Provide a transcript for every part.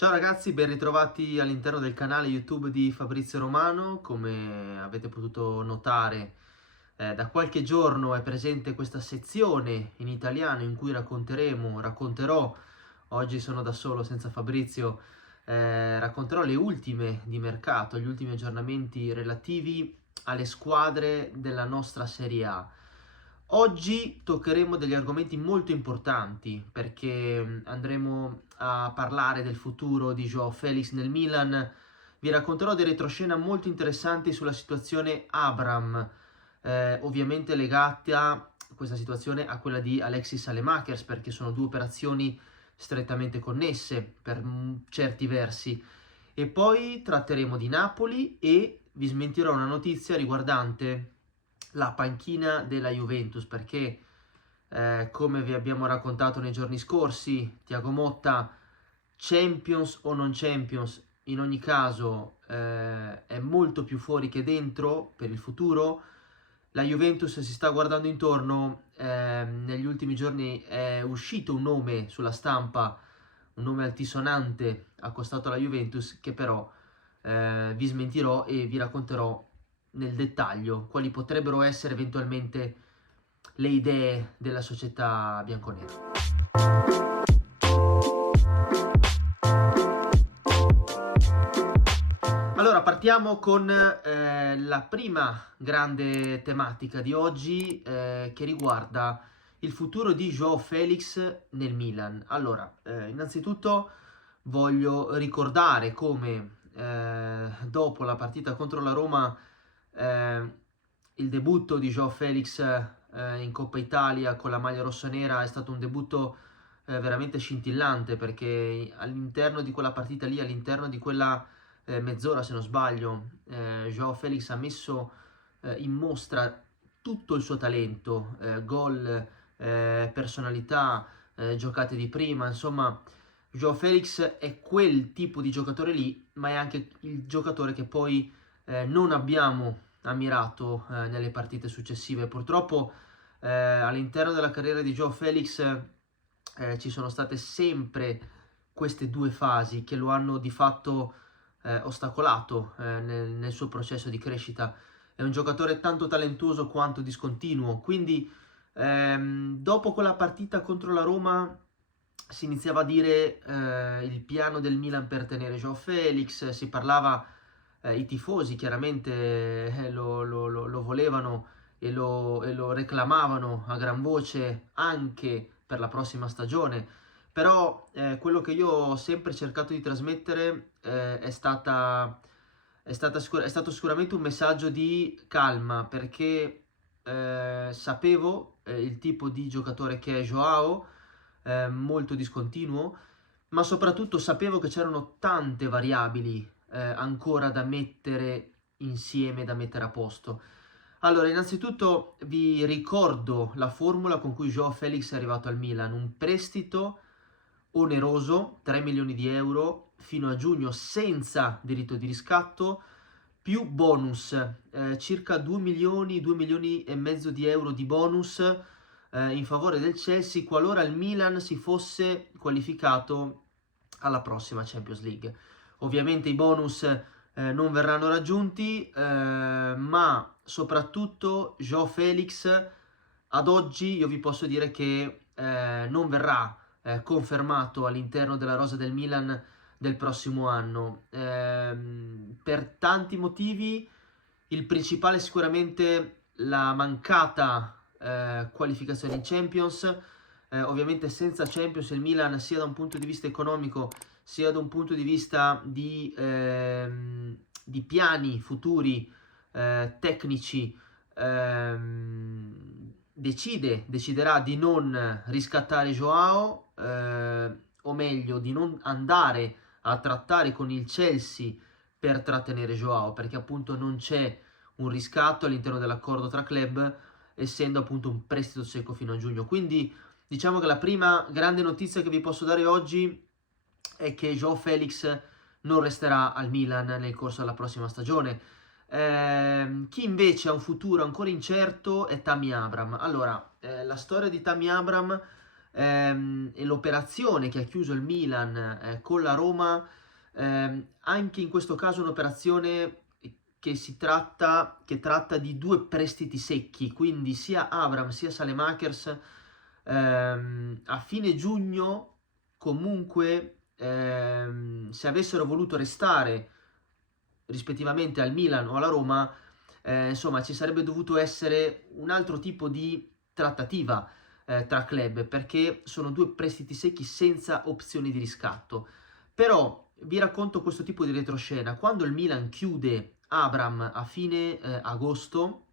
Ciao ragazzi, ben ritrovati all'interno del canale YouTube di Fabrizio Romano. Come avete potuto notare, da qualche giorno è presente questa sezione in italiano in cui racconterò, oggi sono da solo senza Fabrizio, racconterò le ultime di mercato, gli ultimi aggiornamenti relativi alle squadre della nostra Serie A. Oggi toccheremo degli argomenti molto importanti perché andremo a parlare del futuro di Joao Felix nel Milan. Vi racconterò dei retroscena molto interessanti sulla situazione Abraham, ovviamente legata questa situazione a quella di Alexis Saelemaekers, perché sono due operazioni strettamente connesse per certi versi. E poi tratteremo di Napoli e vi smentirò una notizia riguardante la panchina della Juventus, perché come vi abbiamo raccontato nei giorni scorsi, Thiago Motta, Champions o non Champions, in ogni caso è molto più fuori che dentro per il futuro. La Juventus si sta guardando intorno, negli ultimi giorni è uscito un nome sulla stampa, un nome altisonante accostato alla Juventus, che però vi smentirò e vi racconterò nel dettaglio quali potrebbero essere eventualmente le idee della società bianconera. Allora, partiamo con la prima grande tematica di oggi, che riguarda il futuro di Joao Felix nel Milan. Allora, innanzitutto voglio ricordare come dopo la partita contro la Roma, il debutto di Joao Felix in Coppa Italia con la maglia rossonera è stato un debutto veramente scintillante, perché all'interno di quella partita lì, all'interno di quella mezz'ora se non sbaglio, Joao Felix ha messo in mostra tutto il suo talento, gol, personalità, giocate di prima, insomma Joao Felix è quel tipo di giocatore lì, ma è anche il giocatore che poi non abbiamo ammirato nelle partite successive. Purtroppo all'interno della carriera di Joao Felix ci sono state sempre queste due fasi che lo hanno di fatto ostacolato nel suo processo di crescita. È un giocatore tanto talentuoso quanto discontinuo, quindi dopo quella partita contro la Roma si iniziava a dire il piano del Milan per tenere Joao Felix, si parlava, i tifosi chiaramente lo volevano e lo reclamavano a gran voce anche per la prossima stagione. Però quello che io ho sempre cercato di trasmettere è stato sicuramente un messaggio di calma, perché sapevo il tipo di giocatore che è Joao, molto discontinuo, ma soprattutto sapevo che c'erano tante variabili ancora da mettere insieme, da mettere a posto. Allora, innanzitutto vi ricordo la formula con cui Joao Felix è arrivato al Milan: un prestito oneroso, 3 milioni di euro fino a giugno senza diritto di riscatto, più bonus, circa 2 milioni e mezzo di euro di bonus in favore del Chelsea qualora il Milan si fosse qualificato alla prossima Champions League. Ovviamente i bonus non verranno raggiunti, ma soprattutto Joao Felix ad oggi io vi posso dire che non verrà confermato all'interno della rosa del Milan del prossimo anno, per tanti motivi. Il principale è sicuramente la mancata qualificazione in Champions. Ovviamente senza Champions il Milan, sia da un punto di vista economico sia da un punto di vista di piani futuri tecnici, deciderà di non riscattare Joao, o meglio di non andare a trattare con il Chelsea per trattenere Joao, perché appunto non c'è un riscatto all'interno dell'accordo tra club, essendo appunto un prestito secco fino a giugno. Quindi diciamo che la prima grande notizia che vi posso dare oggi è che Joao Felix non resterà al Milan nel corso della prossima stagione. Chi invece ha un futuro ancora incerto è Tammy Abraham. Allora, la storia di Tammy Abraham e l'operazione che ha chiuso il Milan con la Roma, anche in questo caso un'operazione che tratta di due prestiti secchi, quindi sia Abraham sia Saelemaekers a fine giugno comunque se avessero voluto restare rispettivamente al Milan o alla Roma, insomma ci sarebbe dovuto essere un altro tipo di trattativa tra club, perché sono due prestiti secchi senza opzioni di riscatto. Però vi racconto questo tipo di retroscena. Quando il Milan chiude Abraham a fine agosto,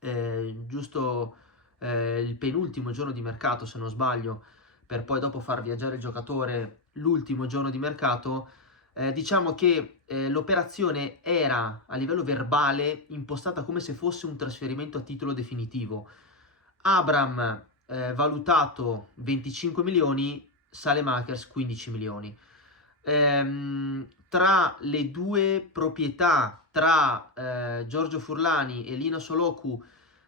giusto il penultimo giorno di mercato se non sbaglio, per poi dopo far viaggiare il giocatore l'ultimo giorno di mercato, diciamo che l'operazione era a livello verbale impostata come se fosse un trasferimento a titolo definitivo. Abraham valutato 25 milioni, Saelemaekers 15 milioni. Tra le due proprietà, tra Giorgio Furlani e Lino Soloku,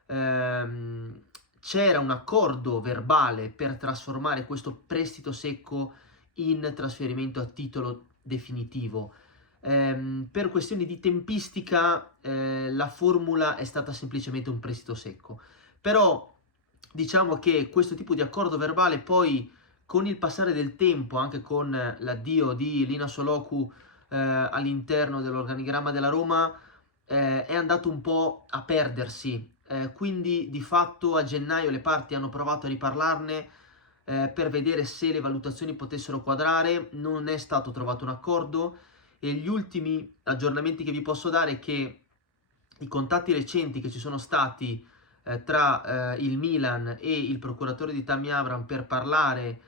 c'era un accordo verbale per trasformare questo prestito secco in trasferimento a titolo definitivo. Per questioni di tempistica la formula è stata semplicemente un prestito secco, però diciamo che questo tipo di accordo verbale poi con il passare del tempo, anche con l'addio di Lino Soloku all'interno dell'organigramma della Roma, è andato un po' a perdersi, quindi di fatto a gennaio le parti hanno provato a riparlarne per vedere se le valutazioni potessero quadrare, non è stato trovato un accordo e gli ultimi aggiornamenti che vi posso dare è che i contatti recenti che ci sono stati tra il Milan e il procuratore di Tammy Abraham per parlare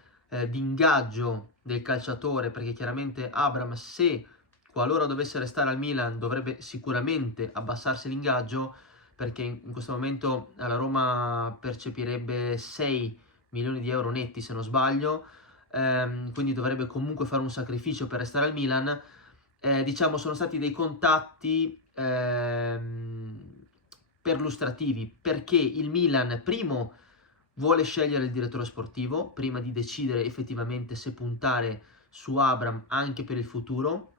di ingaggio del calciatore, perché chiaramente Abraham, se qualora dovesse restare al Milan, dovrebbe sicuramente abbassarsi l'ingaggio, perché in questo momento la Roma percepirebbe 6 milioni di euro netti se non sbaglio, quindi dovrebbe comunque fare un sacrificio per restare al Milan. Diciamo sono stati dei contatti perlustrativi, perché il Milan primo vuole scegliere il direttore sportivo prima di decidere effettivamente se puntare su Abraham anche per il futuro,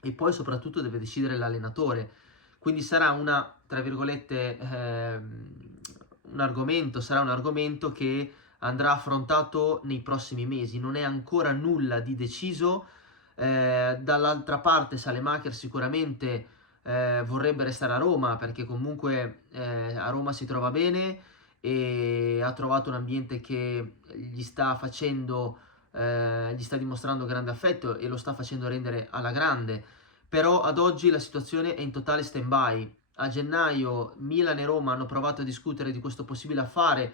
e poi soprattutto deve decidere l'allenatore, quindi sarà una, tra virgolette, sarà un argomento che andrà affrontato nei prossimi mesi, non è ancora nulla di deciso. Dall'altra parte Saelemaekers sicuramente vorrebbe restare a Roma, perché comunque a Roma si trova bene e ha trovato un ambiente che gli sta facendo, gli sta dimostrando grande affetto e lo sta facendo rendere alla grande. Però ad oggi la situazione è in totale stand-by. A gennaio Milan e Roma hanno provato a discutere di questo possibile affare,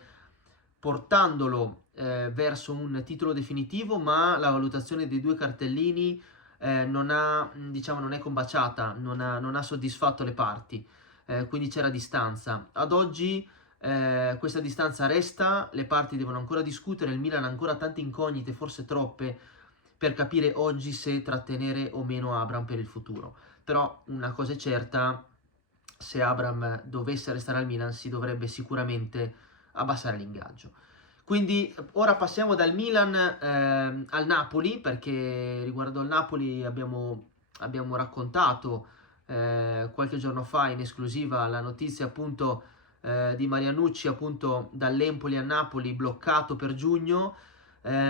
portandolo verso un titolo definitivo, ma la valutazione dei due cartellini diciamo, non è combaciata, non ha soddisfatto le parti, quindi c'era distanza. Ad oggi questa distanza resta, le parti devono ancora discutere, il Milan ha ancora tante incognite, forse troppe, per capire oggi se trattenere o meno Abraham per il futuro. Però una cosa è certa, se Abraham dovesse restare al Milan si dovrebbe sicuramente abbassare l'ingaggio. Quindi ora passiamo dal Milan al Napoli, perché riguardo al Napoli abbiamo raccontato qualche giorno fa in esclusiva la notizia appunto di Marianucci appunto dall'Empoli a Napoli bloccato per giugno.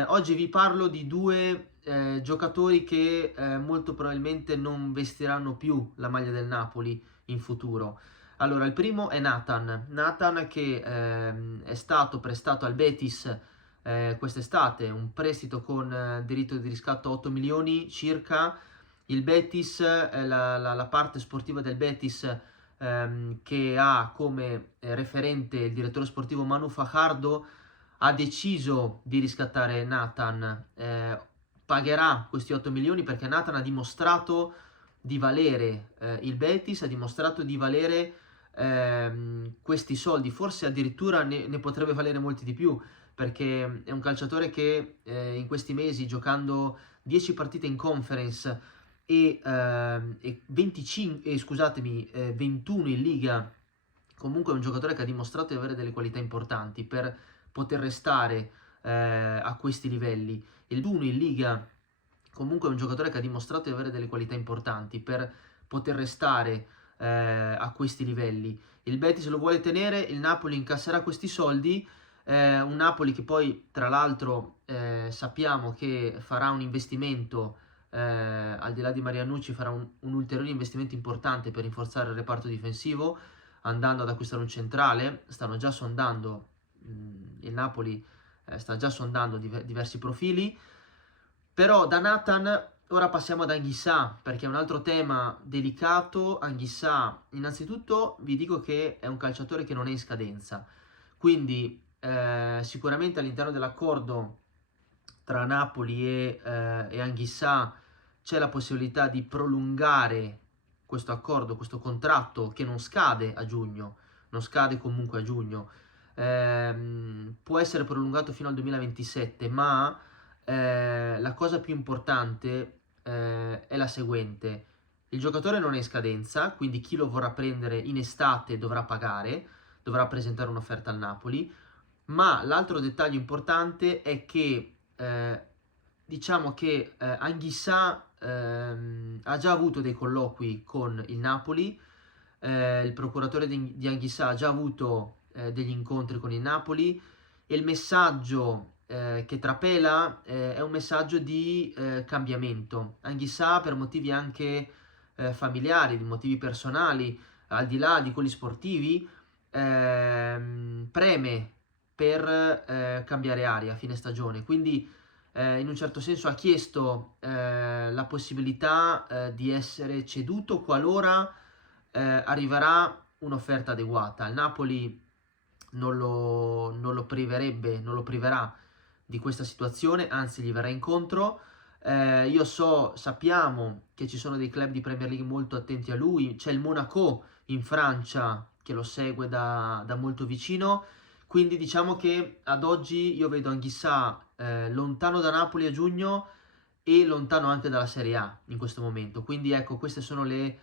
Oggi vi parlo di due giocatori che molto probabilmente non vestiranno più la maglia del Napoli in futuro. Allora, il primo è Nathan che è stato prestato al Betis quest'estate, un prestito con diritto di riscatto 8 milioni circa. Il Betis, la parte sportiva del Betis che ha come referente il direttore sportivo Manu Fajardo, ha deciso di riscattare Nathan, pagherà questi 8 milioni perché Nathan ha dimostrato di valere il Betis, ha dimostrato di valere questi soldi, forse addirittura ne potrebbe valere molti di più, perché è un calciatore che in questi mesi, giocando 10 partite in conference e 21 in Liga, comunque è un giocatore che ha dimostrato di avere delle qualità importanti per poter restare a questi livelli. Il Duno in Liga comunque è un giocatore che ha dimostrato di avere delle qualità importanti per poter restare a questi livelli. Il Betis lo vuole tenere, il Napoli incasserà questi soldi, un Napoli che poi tra l'altro sappiamo che farà un investimento, al di là di Marianucci farà un ulteriore investimento importante per rinforzare il reparto difensivo, andando ad acquistare un centrale. Stanno già sondando, il Napoli sta già sondando diversi profili. Però da Nathan ora passiamo ad Anguissa, perché è un altro tema delicato. Anguissa, innanzitutto vi dico che è un calciatore che non è in scadenza, quindi sicuramente all'interno dell'accordo tra Napoli e Anguissa c'è la possibilità di prolungare questo accordo, questo contratto che non scade a giugno, non scade comunque a giugno, può essere prolungato fino al 2027, ma la cosa più importante è la seguente: il giocatore non è in scadenza, quindi chi lo vorrà prendere in estate dovrà pagare, dovrà presentare un'offerta al Napoli, ma l'altro dettaglio importante è che diciamo che Anguissa ha già avuto dei colloqui con il Napoli, il procuratore di Anguissa ha già avuto degli incontri con il Napoli, e il messaggio che trapela è un messaggio di cambiamento. Anguissa, per motivi anche familiari, di motivi personali, al di là di quelli sportivi, preme per cambiare aria a fine stagione, quindi in un certo senso ha chiesto la possibilità di essere ceduto qualora arriverà un'offerta adeguata. Il Napoli non lo priverà di questa situazione, anzi gli verrà incontro. Sappiamo che ci sono dei club di Premier League molto attenti a lui, c'è il Monaco in Francia che lo segue da molto vicino, quindi diciamo che ad oggi io vedo Anguissa lontano da Napoli a giugno e lontano anche dalla Serie A in questo momento. Quindi ecco, queste sono le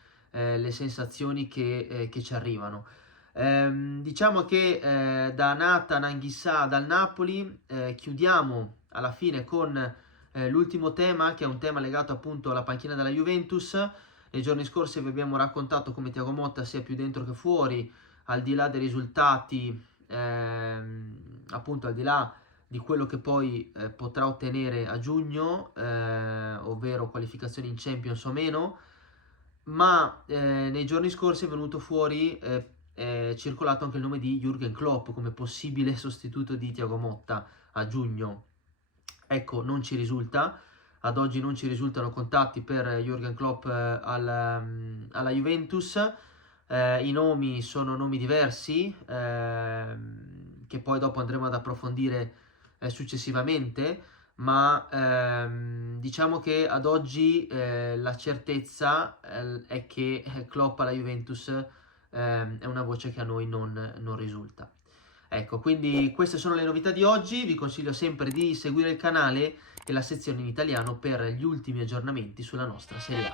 sensazioni che ci arrivano. Diciamo che da Nathan Anguissa dal Napoli chiudiamo alla fine con l'ultimo tema, che è un tema legato appunto alla panchina della Juventus. Nei giorni scorsi vi abbiamo raccontato come Thiago Motta sia più dentro che fuori, al di là dei risultati, appunto al di là di quello che poi potrà ottenere a giugno, ovvero qualificazioni in Champions o meno, ma nei giorni scorsi è venuto fuori, è circolato anche il nome di Jürgen Klopp come possibile sostituto di Thiago Motta a giugno. Ecco, non ci risulta, ad oggi non ci risultano contatti per Jürgen Klopp alla Juventus. I nomi sono nomi diversi, che poi dopo andremo ad approfondire successivamente, ma diciamo che ad oggi la certezza è che Klopp alla Juventus è una voce che a noi non risulta. Ecco, quindi queste sono le novità di oggi. Vi consiglio sempre di seguire il canale e la sezione in italiano per gli ultimi aggiornamenti sulla nostra Serie A.